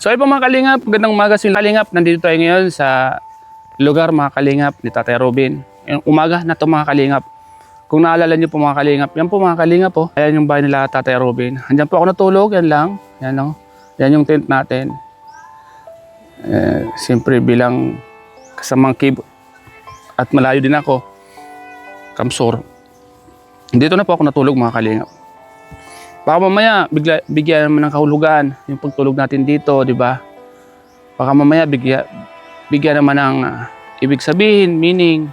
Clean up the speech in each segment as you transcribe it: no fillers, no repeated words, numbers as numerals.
So ay po mga kalingap, magandang umaga sa kalingap. Nandito tayo ngayon sa lugar mga kalingap ni Tatay Robin. Yung umaga na ito mga kalingap. Kung naalala niyo po mga kalingap, yan po mga kalingap po. Ayan yung bahay nila Tatay Robin. Andiyan po ako natulog, yan lang. Yan lang. Yan yung tent natin. Siyempre bilang kasamang kib at malayo din ako, Kamsur. Dito na po ako natulog mga kalingap. Baka mamaya bigyan naman ng kahulugan yung pagtulog natin dito, di ba? Baka mamaya bigyan naman ng ibig sabihin, meaning,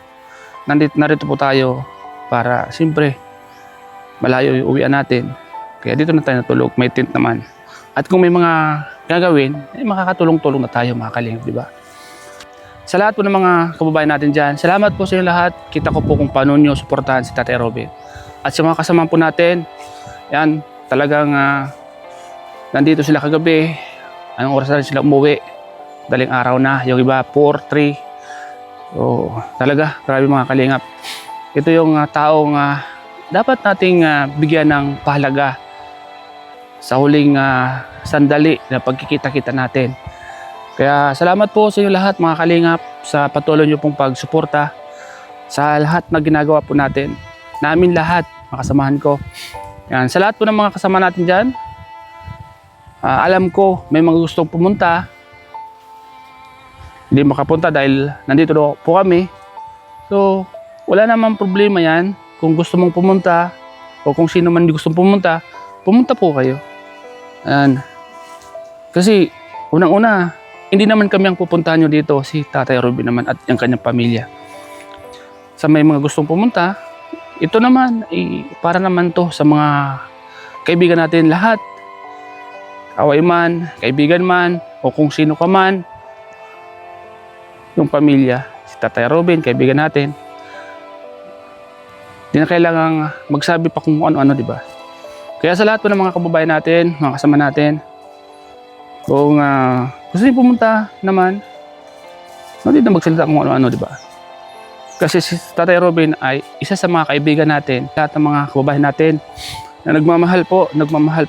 narito po tayo para siyempre malayo yung uwian natin. Kaya dito na tayo natulog, may tent naman. At kung may mga gagawin, makakatulong-tulong na tayo mga kalingap, di ba? Sa lahat po ng mga kababayan natin dyan, salamat po sa inyo lahat. Kita ko po kung paano nyo suportahan si Tatay Robin. At sa mga kasama po natin, yan, talagang nandito sila kagabi. Anong oras na rin sila umuwi? Daling araw na. Yung iba 4, 3. So, talaga, grabe mga kalingap. Ito yung taong dapat nating bigyan ng pahalaga sa huling sandali na pagkikita-kita natin. Kaya salamat po sa inyo lahat mga kalingap sa patuloy nyo pong pagsuporta sa lahat na ginagawa po natin. Namin lahat, mga kasamahan ko. Yan, sa lahat po ng mga kasama natin dyan, alam ko may mga gustong pumunta, hindi makapunta dahil nandito po kami. So, wala namang problema yan. Kung gusto mong pumunta, o kung sino man gustong pumunta, pumunta po kayo. Yan. Kasi, unang-una, hindi naman kami ang pupuntahan nyo dito, si Tatay Robin naman at yung kanyang pamilya. Sa may mga gustong pumunta, ito naman, para naman to sa mga kaibigan natin lahat. Away man, kaibigan man, o kung sino ka man. Yung pamilya, si Tatay Robin, kaibigan natin. Hindi na kailangang magsabi pa kung ano-ano, di ba? Kaya sa lahat po ng mga kababayan natin, mga kasama natin, kung gusto niyo pumunta naman, hindi na magsalita kung ano-ano, di ba? Kasi si Tatay Robin ay isa sa mga kaibigan natin, lahat ng mga kababayan natin na nagmamahal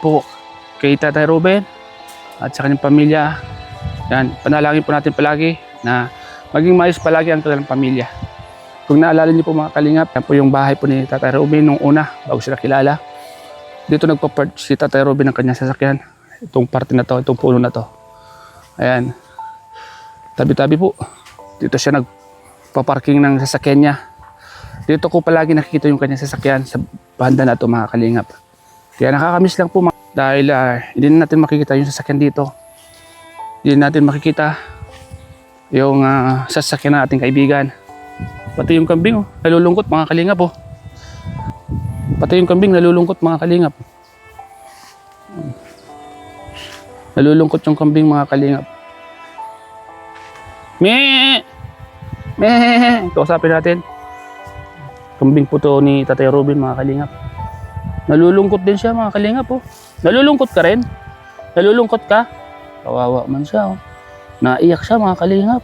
po kay Tatay Robin at sa kanyang pamilya. Yan, panalangin po natin palagi na maging maayos palagi ang kanilang pamilya. Kung naalala niyo po mga kalingap, yan po yung bahay po ni Tatay Robin nung una, bago sila kilala. Dito nagpa-park si Tatay Robin ng kanyang sasakyan. Itong parte na to, itong puno na to. Ayan, tabi-tabi po. Dito siya nagpa-parking ng sasakyan niya. Dito ko palagi nakikita yung kanyang sasakyan sa banda na ito mga kalingap. Kaya nakakamiss lang po dahil hindi na natin makikita yung sasakyan dito. Hindi natin makikita yung sasakyan na ating kaibigan. Pati yung kambing, nalulungkot mga kalingap oh. Pati yung kambing nalulungkot mga kalingap. Nalulungkot yung kambing mga kalingap. Mee! Kausapin natin. Kambing po to ni Tatay Robin mga kalingap. Nalulungkot din siya mga kalingap oh. Nalulungkot ka rin? Nalulungkot ka? Kawawa man siya oh. Naiyak siya mga kalingap.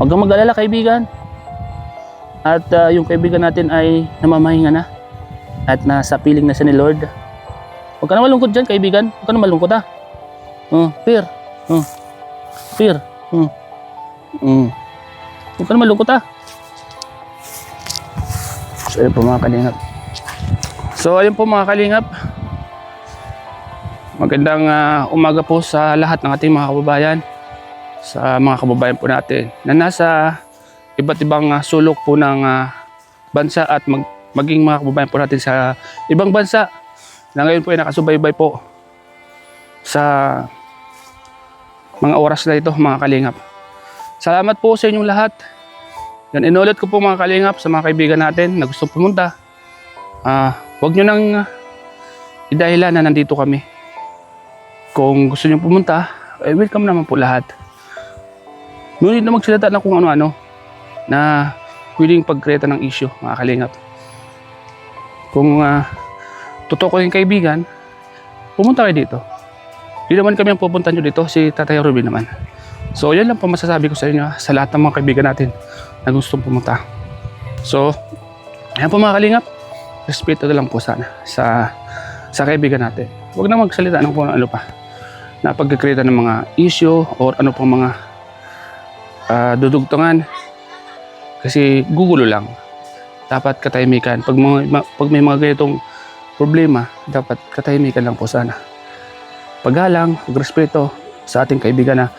Huwag kang mag-alala kaibigan. At yung kaibigan natin ay namamahinga na. At nasa piling na siya ni Lord. Huwag ka na malungkot dyan kaibigan. Huwag ka na malungkot ha. Peer. Peer. Huwag ka na malungkot ha. So ayun po mga kalingap. Magandang umaga po sa lahat ng ating mga kababayan. Sa mga kababayan po natin na nasa iba't ibang sulok po ng bansa at maging mga kababayan po natin sa ibang bansa na ngayon po ay nakasubaybay po sa mga oras na ito mga kalingap. Salamat po sa inyong lahat. Yan, inulit ko po mga kalingap sa mga kaibigan natin na gustong pumunta. Huwag nyo nang idahilan na nandito kami. Kung gusto nyo pumunta, welcome naman po lahat. Ngunit na magsalita na kung ano-ano na pwedeng pagkreta ng issue mga kalingap. Kung totoo ko yung kaibigan, pumunta kayo dito. Hindi naman kami ang pupunta nyo dito, si Tatay Robin naman. So yan lang po masasabi ko sa inyo sa lahat ng mga kaibigan natin na gustong pumunta. So, ayan po mga kalingap, respeto na lang po sana sa kaibigan natin. Huwag na magsalita ng kung ano pa napagkakreate ng mga issue or ano pang mga dudugtungan. Kasi gugulo lang. Dapat katahimikan. Pag may mga ganitong problema, dapat katahimikan lang po sana. Paggalang, pagrespeto sa ating kaibigan na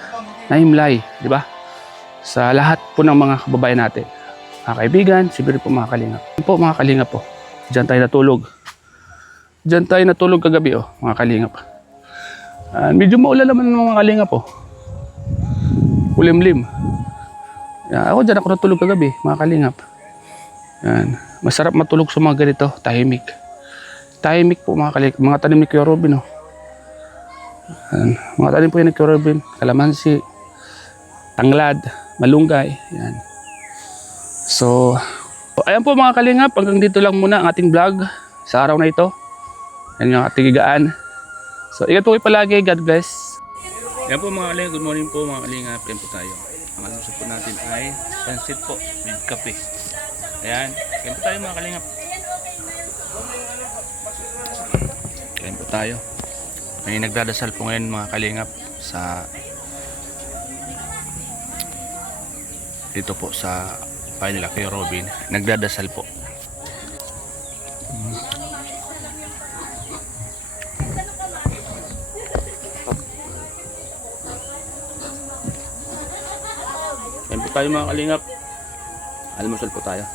naimlay, di ba? Sa lahat po ng mga kababayan natin. Mga kaibigan, siguro po mga kalingap. Po mga kalingap po. Diyan tayo natulog. Diyan tayo natulog kagabi mga kalingap. Medyo maulan naman ng mga kalingap Kulimlim. Ako dyan ako natulog kagabi, mga kalingap. Yan. Masarap matulog sa mga ganito, tahimik. Tahimik po mga kalingap. Mga tanim ni Kuya Robin Yan. Mga tanim po yan ni Kuya Robin. Kalamansi, tanglad, malunggay. Yan. So, ayan po mga kalingap. Hanggang dito lang muna ang ating vlog sa araw na ito. Yan yung ating higaan. So, ingat po kayo palagi. God bless. Yan po mga kalingap. Good morning po mga kalingap. Yan po tayo. Ang alusok po natin ay pansit po with kape. Ayan. Yan po tayo mga kalingap. Yan po tayo. May nagdadasal po ngayon mga kalingap sa dito po sa bahay nila kay Robin. Nagdadasal po. Yan po tayo mga kalingap. Almusal po tayo.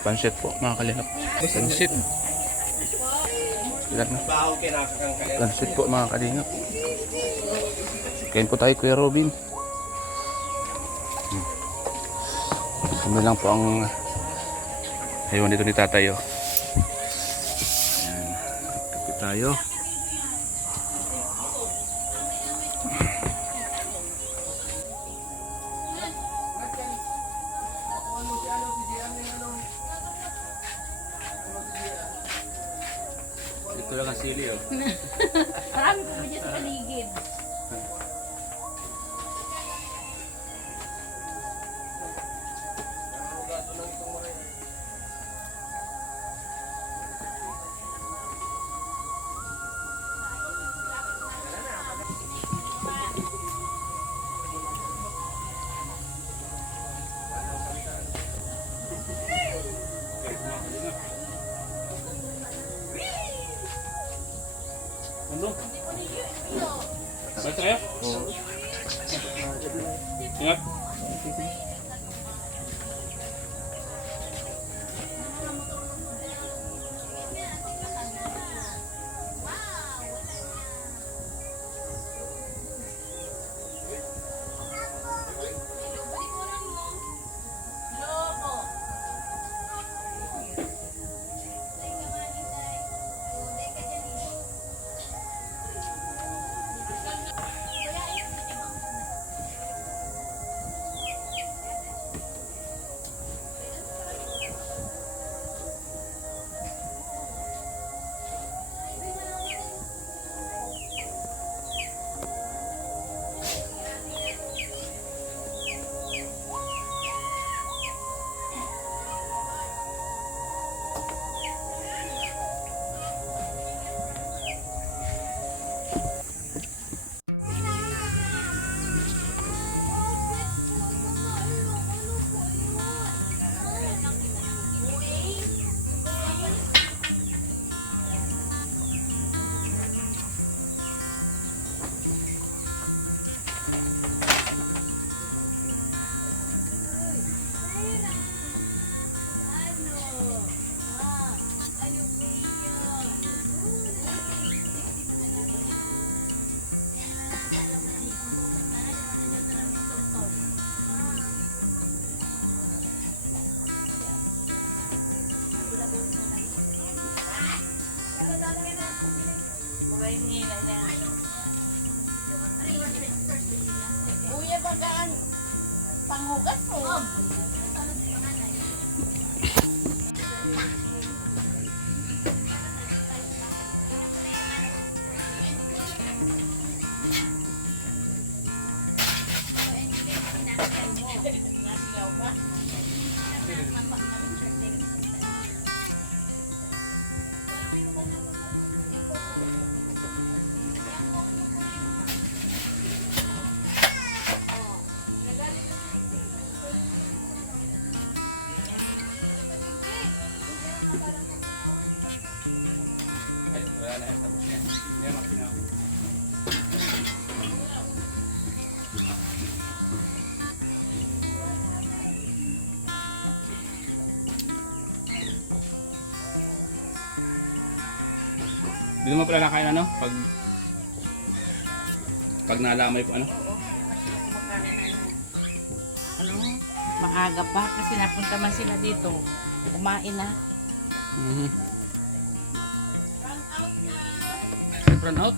Pansit po mga kalingap. Pansit. Pansit po mga kalingap. Kain po tayo Kuya Robin. Kami lang po ang haywan dito ni tatay Ayan. Kape tayo. Ito lang ang sili Marami po dyan sa paligid. Ano? Basta kayo? Oo. Ingat. Kuya, bagaan panghugas mo. Ay, wala na yan. Tapos na yan. Yan, makina. Hindi naman pala nakain ano? Pag nalamay po ano? Oo, kumakain na ano, maaga pa kasi napunta man sila dito. Kumain na. Mhm. Run out?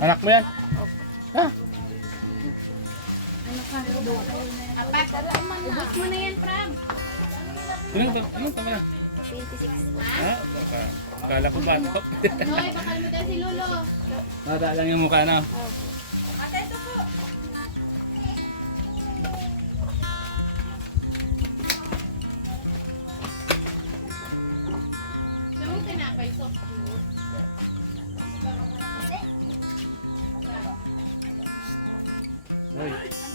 Anak mo yan? Ha? Ano ka? Apak, ubos mo na yan, Prab. Ilang taon ka na? 26. Ha? Akala ko ba? Hoy, baka lumitan si Lolo. Nada lang yung mukha na. Ate, ito po. Saan tinapay soft juice? Hoy.